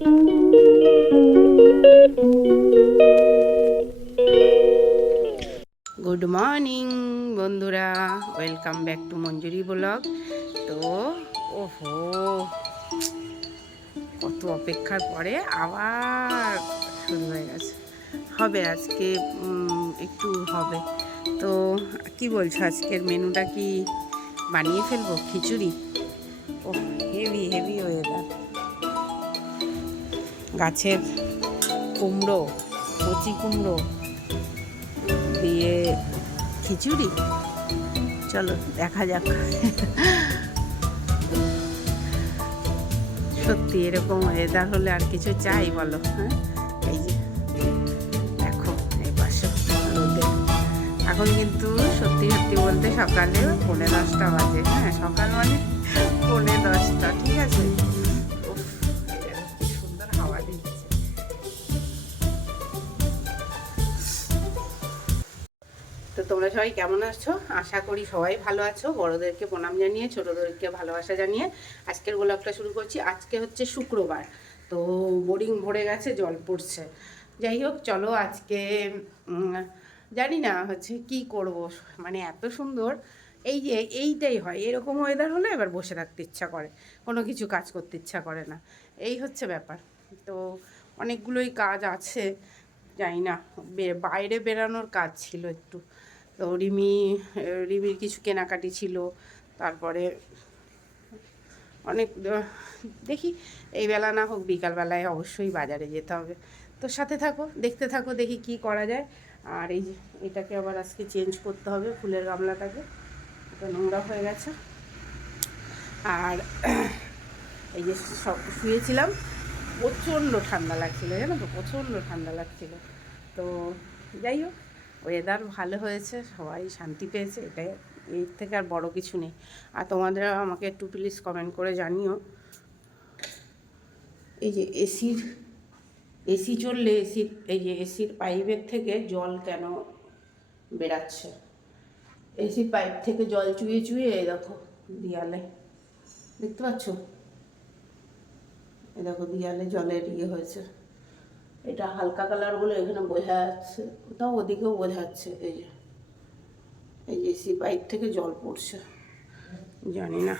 Good morning, বন্ধুরা। Welcome back to Manjuri blog. তো, ওহো, কত অপেক্ষার পরে আবার শুরু হয়ে গেছে। হবে আজকে একটু হবে। তো, কি বলছো, আজকের মেনুটা কি বানিয়ে ফেলব? খিচুড়ি? ও হেভি হেভি গাছের কুমড়ো, কচি কুমড়ো দিয়ে খিচুড়ি? চলো, দেখা যাক। সত্যি এরকম ওয়েদার হলে আর কিছু চাই বলো হ্যাঁ? এই যে, দেখো, এই পাশে রোদে। এখন কিন্তু সত্যি সত্যি বলতে সকালে পৌনে দশটা বাজে হ্যাঁ? সকাল মানে পৌনে দশটা, ঠিক আছে? তোমরা সবাই কেমন আছো? আশা করি সবাই ভালো আছো। বড়োদেরকে প্রণাম জানিয়ে, ছোটোদেরকে ভালোবাসা জানিয়ে আজকের ব্লগটা শুরু করছি। আজকে হচ্ছে শুক্রবার, তো বোরিং ভরে গেছে, জল পড়ছে। যাই হোক, চলো আজকে জানি না হচ্ছে কি করব। মানে এত সুন্দর, এই যে এইটাই হয়। এরকম ওয়েদার হলে এবার বসে থাকতে ইচ্ছা করে। কোনো কিছু কাজ করতে ইচ্ছা করে না। এই হচ্ছে ব্যাপার। তো অনেকগুলোই কাজ আছে। জানি না বাইরে বেরানোর কাজ ছিল একটু। তো রিমি রিমির কিছু কেনাকাটি ছিল। তারপরে অনেক দেখি এই বেলা না হোক বিকালবেলায় অবশ্যই বাজারে যেতে হবে। তো সাথে থাকো, দেখতে থাকো, দেখি কি করা যায়। আর এই এটাকে আবার আজকে চেঞ্জ করতে হবে ফুলের গামলাটাকে। এটা নোংরা হয়ে গেছে। আর এই যে সব শুয়েছিলাম, প্রচণ্ড ঠান্ডা লাগছিল, জানো তো? প্রচণ্ড ঠান্ডা লাগছিল। তো যাই হোক ওয়েদার ভালো হয়েছে, সবাই শান্তি পেয়েছে, এটাই, এর থেকে আর বড় কিছু নেই। আর তোমাদের আমাকে একটু প্লিজ কমেন্ট করে জানিও। এই যে এসির এসি চললে এসির এই যে এসির পাইপের থেকে জল কেন বেরাচ্ছে? এসির পাইপ থেকে জল চুয়ে চুয়ে এই দেখো দিয়ালে, দেখতে পাচ্ছ? এই দেখো দিয়ালে জলের ইয়ে হয়েছে। এটা হালকা কালার বলে এখানে বোঝা যাচ্ছে। ওটাও ওদিকেও বোঝা যাচ্ছে, এই যে। এই যে সি পাইপ থেকে জল পড়ছে। জানি না।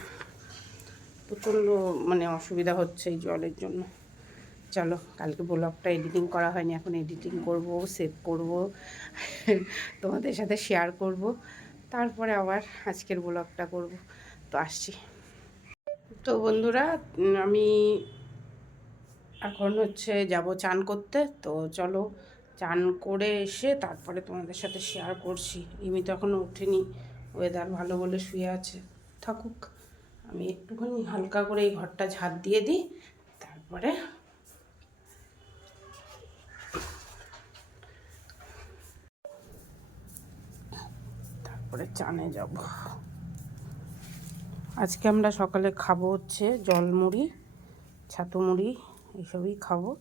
প্রচণ্ড মানে অসুবিধা হচ্ছে এই জলের জন্য। চলো, কালকে ব্লগটা এডিটিং করা হয়নি, এখন এডিটিং করব, সেভ করব, তোমাদের সাথে শেয়ার করব। তারপরে আবার আজকের ব্লগটা করব। তো আসছি। তো বন্ধুরা, আমি এখন হচ্ছে যাব চান করতে। তো চলো চান করে এসে তারপরে তোমাদের সাথে শেয়ার করছি। ইমি তো এখনও ওঠেনি। ওয়েদার ভালো বলে শুয়ে আছে। থাকুক, আমি একটুখানি হালকা করে এই ঘরটা ঝাড় দিয়ে দিই। তারপরে তারপরে চানে যাব। আজকে আমরা সকালে খাব হচ্ছে জলমুড়ি ছাতু মুড়ি এইসবই খাবো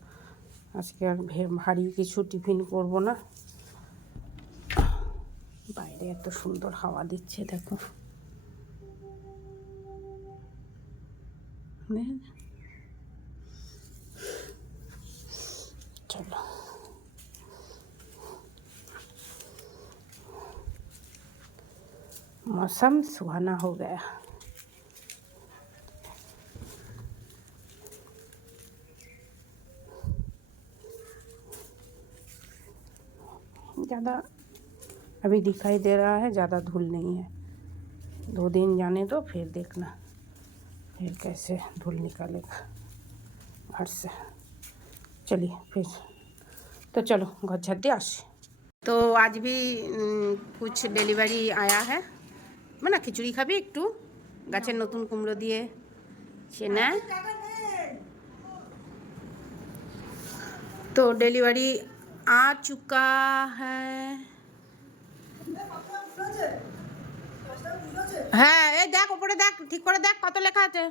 আজকে আর ভে- ভারী কিছু টিফিন করব না বাইরে এত সুন্দর হাওয়া দিচ্ছে দেখো নে। চলো मौसम सुहाना हो गया ज़्यादा अभी दिखाई दे रहा है ज़्यादा धूल नहीं है दो दिन जाने दो फिर देखना फिर कैसे धूल निकालेगा घर से चलिए फिर तो चलो घर छत आस तो आज भी উম, कुछ ডেলিভারি আয়া হ্যাঁ মানে খিচুড়ি খাবি একটু গাছের নতুন কুমড়ো দিয়ে সে না তো ডেলিভারি आ चुका है হ্যাঁ এই দেখ উপরে দেখ ঠিক করে দেখ কত লেখা আছে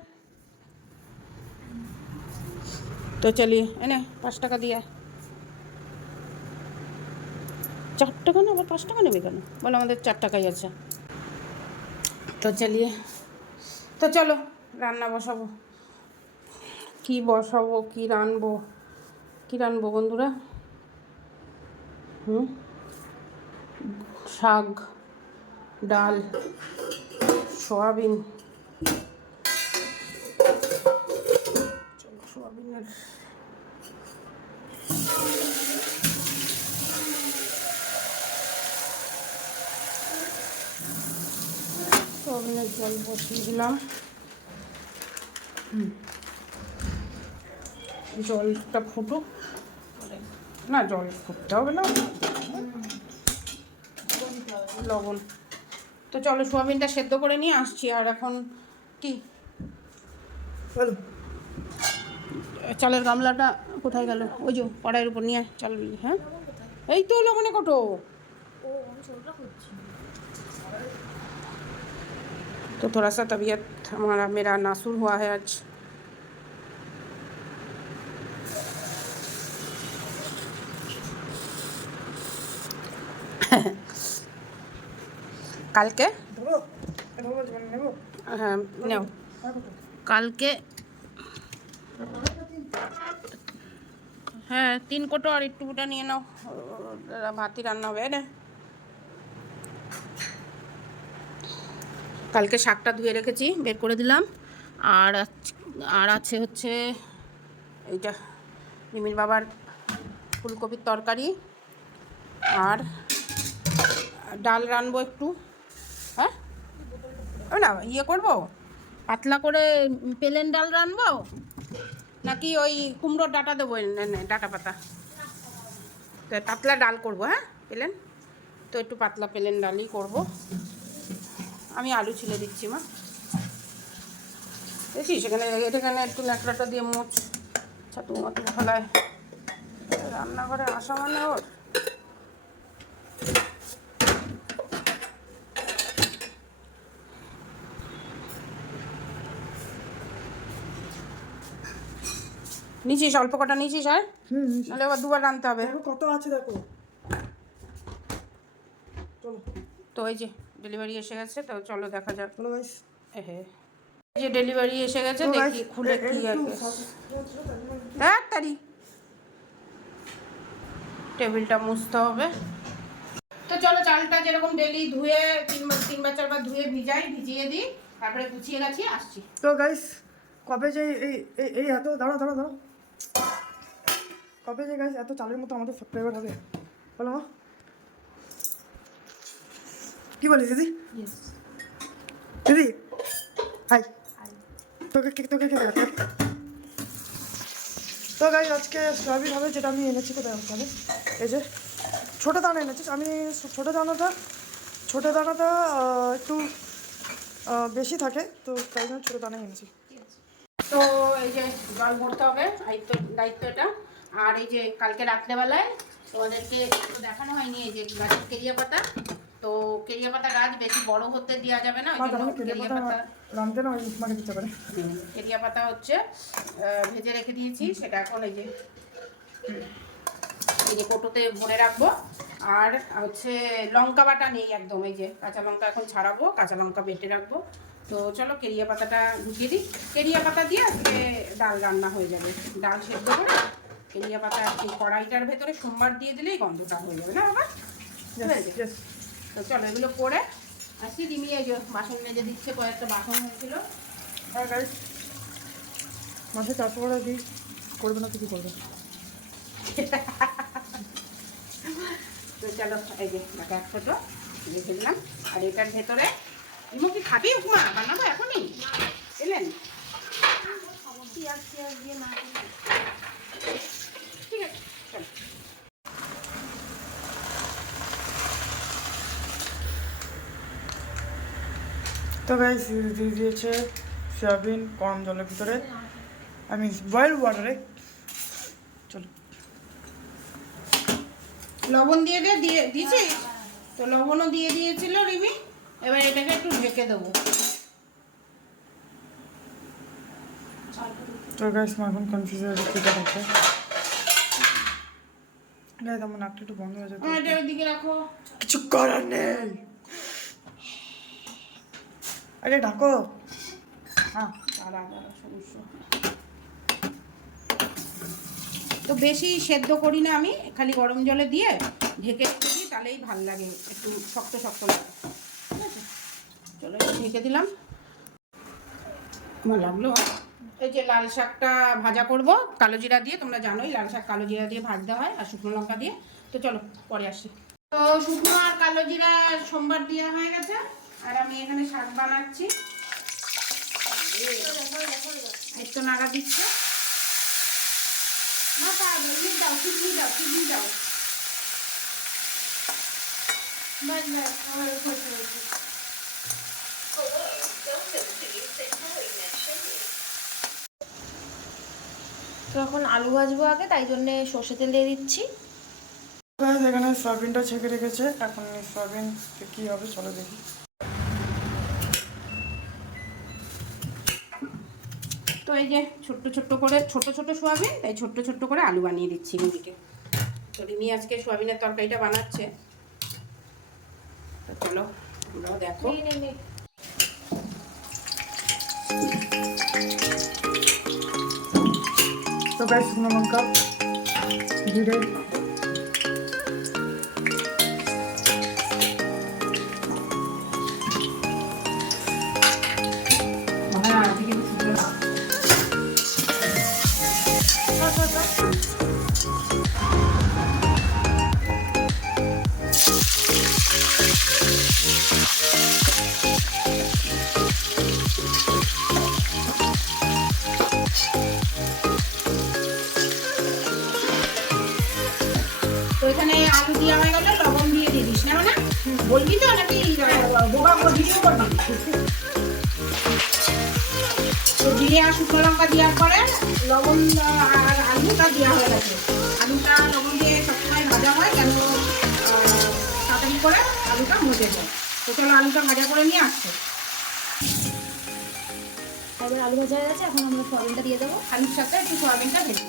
তো চলিয়ে এনে পাঁচ টাকা দিয়ে চার টাকা না আবার পাঁচ টাকা নেবে কেন বলো আমাদের চার টাকাই আছে তো চলিয়ে তো চলো রান্না বসাবো কি বসাবো কি রানবো কি রানবো বন্ধুরা হুম শাক ডাল সয়াবিন। সয়াবিনের সয়াবিনের জল বসিয়ে দিলাম। জলটা ফুটুক। না জল ফুটতে হবে না লবণ তো চলো সোয়াবিনটা সেদ্ধ করে নিয়ে আসছি আর এখন কি বলো চালের গামলাটা কোথায় গেল ওই যে কড়াইয়ের উপর নিয়ে আয়, চাল হ্যাঁ এই তো লবণে কটো तो थोड़ा सा तबीयत हमारा मेरा नासुर हुआ है आज কালকে? হ্যাঁ নেও। কালকে হ্যাঁ তিন কোটো আর একটু ওটা নিয়ে নাও। ভাতই রান্না হবে, না। কালকে শাকটা ধুয়ে রেখেছি, বের করে দিলাম। আর আর আছে হচ্ছে এইটা রিমির বাবার ফুলকপির তরকারি। আর ডাল রানবো একটু। হ্যাঁ? না ইয়ে করব? পাতলা করে পেলেন ডাল রানবো? নাকি ওই কুমড়োর ডাটা দেবো? ডাটা পাতা। তো পাতলা ডাল করব হ্যাঁ? পেলেন? তো একটু পাতলা পেলেন ডালই করব। আমি আলু ছিলে দিচ্ছি, মা। দেখছিস সেখানে, এখানে একটু ন্যাকড়াটা দিয়ে মোচ, ছাতু মাতু ফেলায়। রান্নাঘরে আসা মানে ওর। নিচিস অল্প কটা নিচিস আর। নাহলে আবার দুবার রানতে হবে। কত আছে দেখো। চলো। তো এই যে ডেলিভারি এসে গেছে তো চলো দেখা যাক। চলো গাইস এহে এই যে ডেলিভারি এসে গেছে দেখি খুলে কি আছে। তাড়াতাড়ি টেবিলটা মুছতে হবে। তো চলো চালটা যেরকম ডেলি ধুয়ে তিন তিনবার চারবার ধুয়ে ভিজাই ভিজিয়ে দিই। তারপরে গুছিয়ে গেছি আসছি। তো গাইস কবে যে এই এই এত দাঁড়া দাঁড়া দাঁড়া কবে যে গাইস এত চালের মতো আমাদের ফ্লেভার হবে। বলো মা। কি বলি দিদি? দিদি হাই তোকে কে তোকে দেখাচ্ছে তো গাই আজকে সয়াবিন হবে যেটা আমি এনেছি কোথায় হবে এই যে ছোটো দানা এনেছি আমি ছোটো দানাটা ছোটো দানাটা একটু বেশি থাকে তো তাই জন্য ছোটো দানাই এনেছি। তো এই যে জল ভরতে হবে দায়িত্ব দায়িত্ব এটা আর এই যে কালকে রাত্রেবেলায় তোমাদেরকে একটু দেখানো হয়নি এই যে গাছের কেরিয়া পাতা। তো কেরিয়া পাতা গাছ বেশি বড় হতে দেওয়া যাবে না কেরিয়া পাতা কেরিয়া পাতা হচ্ছে ভেজে রেখে দিয়েছি সেটা এখন এই যে এই যে কোটোতে ভরে রাখব। আর হচ্ছে লঙ্কা বাটা নেই একদম এই যে কাঁচা লঙ্কা এখন ছাড়াবো কাঁচা লঙ্কা বেটে রাখব। তো চলো কেরিয়া পাতাটা ঢুকিয়ে দিই। কেরিয়া পাতা দিয়ে আজকে ডাল রান্না হয়ে যাবে। ডাল সেদ্ধ করে কেরিয়া পাতা এই কড়াইটার ভেতরে সোমবার দিয়ে দিলেই গন্ধটা হয়ে যাবে না বাবা? তো চলো এগুলো করে আসি রিমি এই বাসন মেজে দিচ্ছে কয়েকটা বাসন হয়েছিল। গাইস মাসে চারশো করে দিই। করবে না তো কি করবে? তো চলো এই যে বাটা এক ছোটো দিয়ে ফেললাম। আর এটার ভেতরে ইমো কি খাবি উপমা? বানাবো এখনই? এলেন। ঠিক আছে তো গাইস দিয়ে দিয়েছে সয়াবিন গরম জলের ভিতরে। আই মিন বয়েল ওয়াটারে চলো। লবণ দিয়ে দিয়ে দিয়েছিস? তো লবণও দিয়ে দিয়েছিল রিমি। এবার এটাকে একটু ঢেকে দেবো। তো গাইস মা এখন কনফিউজ হয়ে যাচ্ছে কীটা করছে গাইস আমার নাকটা একটু বন্ধ হয়ে আমার এটা ওইদিকে রাখো। কিছু করার নেই। আরে ডাকো। হ্যাঁ দাঁড়া দাঁড়া সমস্যা তো বেশি সেদ্ধ করি না আমি খালি গরম জলে দিয়ে ঢেকে রেখে দিই তাহলেই ভালো লাগে একটু শক্ত শক্ত লাগে ঠিক আছে চলো একটু ঢেকে দিলাম। আমার লাগল। এই যে লাল শাকটা ভাজা করব কালো জিরা দিয়ে তোমরা জানোই লাল শাক কালো জিরা দিয়ে ভাজতে হয় আর শুকনো লঙ্কা দিয়ে। তো চলো পরে আসি। তো শুকনো আর কালো জিরা সোমবার দেওয়া হয়ে গেছে আর আমি এখানে শাক বানাচ্ছি। একটু নাড়া দিচ্ছে। না তা ইয়ে দাও কিডনি দাও কিডনি দাও। বাস বাস আমার হয়েছে হয়েছে তো এখন আলু ভাজবো আগে তাই জন্যে সর্ষে তেল দিয়ে দিচ্ছি। এখানে সয়াবিনটা ছেঁকে রেখেছে এখন এই সয়াবিন কি হবে চলো দেখি। তো এই যে ছোট্ট ছোট্ট করে ছোট ছোট সোয়াবিন তাই ছোট্ট ছোট্ট করে আলু বানিয়ে দিচ্ছি রিমিকে। তো রিমি আজকে সোয়াবিনের তরকারিটা বানাচ্ছে। তো চলো দেখো। তো গাইস শুকনো লঙ্কা জিরে হ্যাঁ আজকে বলবি তো নাকি? বোবা ভিডিও করবি? তো দিয়ে আর শুকনো লঙ্কা দেওয়ার পরে লবণ আর আলুটা দেওয়া হয়ে গেছে। আলুটা লবণ দিয়ে সবসময় ভাজা হয় কেন তাড়াতাড়ি করে আলুটা মজে যায়। তো চলো আলুটা ভাজা করে নিয়ে আসছে। এবার আলু ভাজা হয়ে গেছে এখন আমরা সয়াবিনটা দিয়ে দেবো। আলুর সাথে একটু সয়াবিনটা ভেজে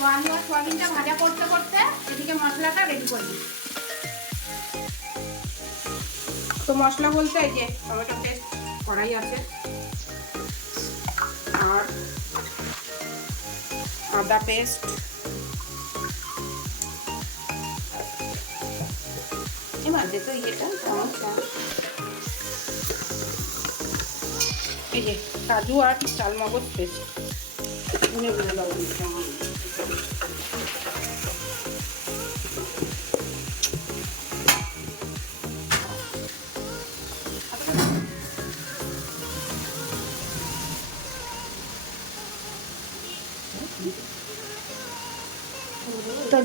তো আলু আর সয়াবিনটা ভাজা করতে করতে এদিকে মশলাটা রেডি করে দিই। তো মশলা বলতে এই যে টমেটো পেস্ট কড়াই আছে, আর আদা পেস্ট তো কাজু আর চালমগজ পেস্ট দাও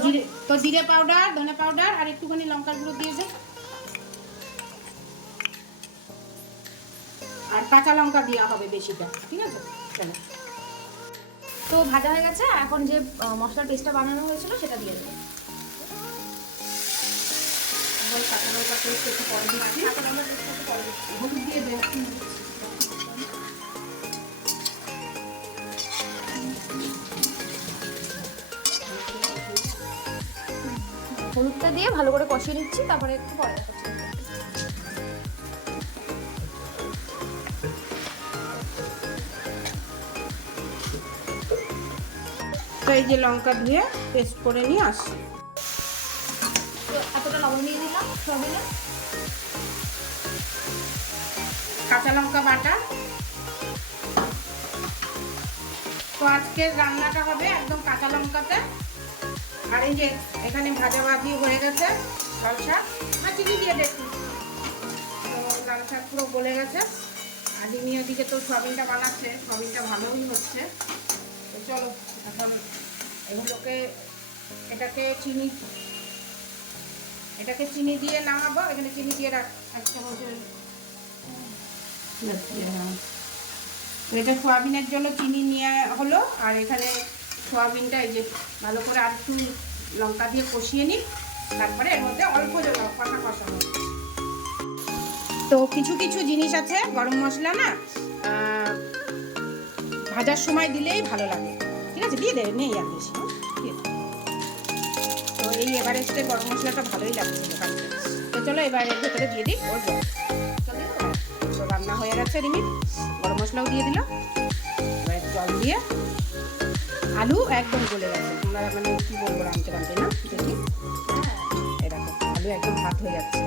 জিরে তো জিরে পাউডার ধনে পাউডার আর একটুখানি লঙ্কার গুঁড়ো দিয়ে দে। আর কাঁচা লঙ্কা দেওয়া হবে বেশিটা ঠিক আছে? চলো। তো ভাজা হয়ে গেছে এখন যে মশলার পেস্টটা বানানো হয়েছিল সেটা দিয়ে দেবো। কাঁচা লঙ্কা পেস্ট একটু পরে দিচ্ছি। হলুদ হলুদটা দিয়ে ভালো করে কষিয়ে নিচ্ছি তারপরে একটু পরে দেখাচ্ছি। তো এই যে লঙ্কা দিয়ে পেস্ট করে নিয়ে আসছি। তো এতটা লবণ দিয়ে দিলাম কাঁচা লঙ্কা বাটা। তো আজকের রান্নাটা হবে একদম কাঁচা লঙ্কাতে। আর এই যে এখানে ভাজা ভাজি হয়ে গেছে লাল শাক আর চিনি দিয়ে দেখি তো লাল শাক পুরো গলে গেছে। আর ডিমি ওদিকে তো সয়াবিনটা বানাচ্ছে সয়াবিনটা ভালোই হচ্ছে। তো চলো এখন এগুলোকে এটাকে চিনি এটাকে চিনি দিয়ে নামাবো। এখানে চিনি দিয়ে রাখ একটা হচ্ছে এটা সোয়াবিনের জন্য চিনি নিয়ে হলো আর এখানে সোয়াবিনটা এই যে ভালো করে আর একটু লঙ্কা দিয়ে কষিয়ে নিই। তারপরে এর মধ্যে অল্প জল কষা তো কিছু কিছু জিনিস আছে, গরম মশলা না ভাজার সময় দিলেই ভালো লাগে। ঠিক আছে, দিয়ে দে, নেই আর বেশি হ্যাঁ? তো এই এভারেস্টে গরম মশলাটা ভালোই লাগছে তো চলো এবার এর ভেতরে দিয়ে দিই ওর দিয়ে দেবো? গেছে, রিমি। গরম মশলাও দিয়ে দিলাম। এবার জল দিয়ে আলু একদম গলে গেছে। তোমরা মানে কি বলব রামতে রামতে না? দেখি দেখো, আলু একদম ভাত হয়ে যাচ্ছে।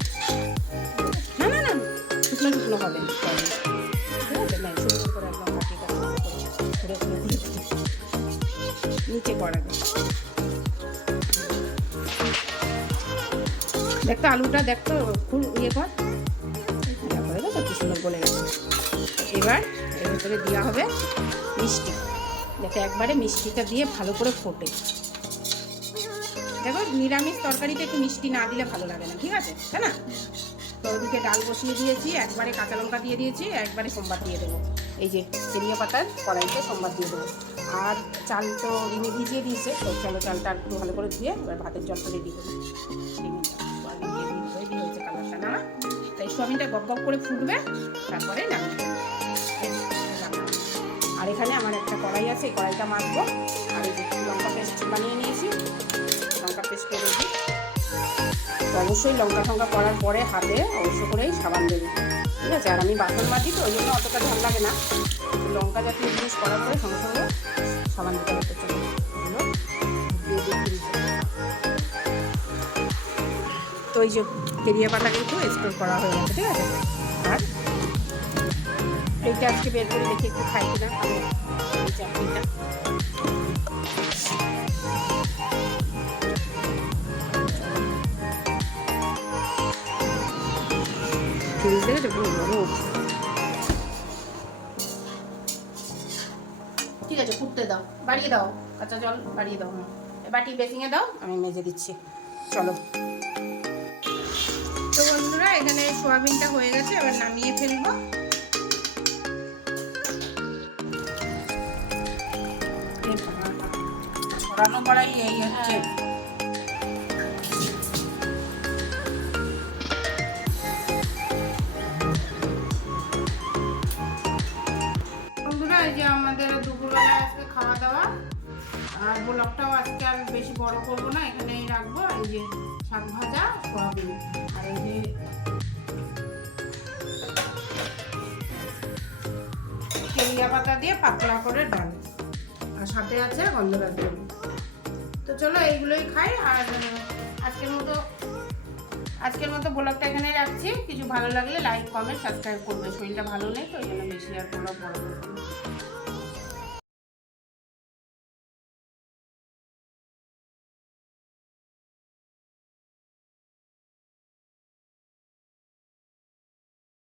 না না না, শুকনো শুকনো হবে। নিচে করাবে দেখতো আলুটা, দেখতো খুব ইয়ে কর। দেখো কি সুন্দর গলে গেছে। এবার এর ভেতরে দেওয়া হবে মিষ্টি। যাতে একবারে মিষ্টিটা দিয়ে ভালো করে ফোটে। দেখো, নিরামিষ তরকারিতে একটু মিষ্টি না দিলে ভালো লাগে না, ঠিক আছে? তাই না? তো ওদিকে ডাল বসিয়ে দিয়েছি, একবারে কাঁচা লঙ্কা দিয়ে দিয়েছি, একবারে সোমবার দিয়ে দেবো। এই যে চেরিয়া পাতার কড়াইতে সোমবার দিয়ে দেবো। আর চাল তো রিমি ভিজিয়ে দিয়েছে, তো চলো চালটা একটু ভালো করে ধুয়ে এবার ভাতের জলটা রেডি করি কালারটা, না? তাই সোয়াবিনটা গপ গপ করে ফুটবে, তারপরে নামিয়ে এখানে আমার একটা কড়াই আছে, এই কড়াইটা মাখবো। আর এই লঙ্কা পেস্ট বানিয়ে নিয়েছি। লঙ্কা পেস্ট করে দিই। তো অবশ্যই লঙ্কা টঙ্কা করার পরে হাতে অবশ্য করেই সাবান দেবে। ঠিক আছে? আর আমি বাসন মাজি, তো ওই জন্য অতটা ঝাল লাগে না। লঙ্কা জাতীয় জিনিস করার পরে সঙ্গে সঙ্গে সাবান দিতে ফ্রিজে। তো এই যে তেরিয়া পাতা কিন্তু স্টোর করা হয়ে গেছে, ঠিক আছে? এইটা আজকে বের করে দেখি একটু খাই কিনা। আমি দেখেছ ঠিক আছে ফুটতে দাও। বাড়িয়ে দাও। কাঁচা জল বাড়িয়ে দাও বাটি বেসিংয়ে দাও, আমি মেজে দিচ্ছি। চলো। তো বন্ধুরা, এখানে সোয়াবিনটা হয়ে গেছে, এবার নামিয়ে ফেলব। ছড়ানো করাই এই হচ্ছে। যে আমাদের দুপুরবেলা আজকে খাওয়া দাওয়া, আর ব্লগটাও আজকে আর বেশি বড় করব না, এখানেই রাখব। এই যে শাক ভাজা, সয়াবিন, আর এই যে তেলিয়া পাতা দিয়ে পাতলা করে ডাল। আর সাথে আছে গন্ধরাজ তো চলো এইগুলোই খাই আর আজকের মতো আজকের মতো ব্লগটা এখানে রাখছি কিছু ভালো লাগলে লাইক কমেন্ট সাবস্ক্রাইব করবে শরীরটা ভালো নেই, তো ওই জন্য বেশি আর ব্লগ বড়।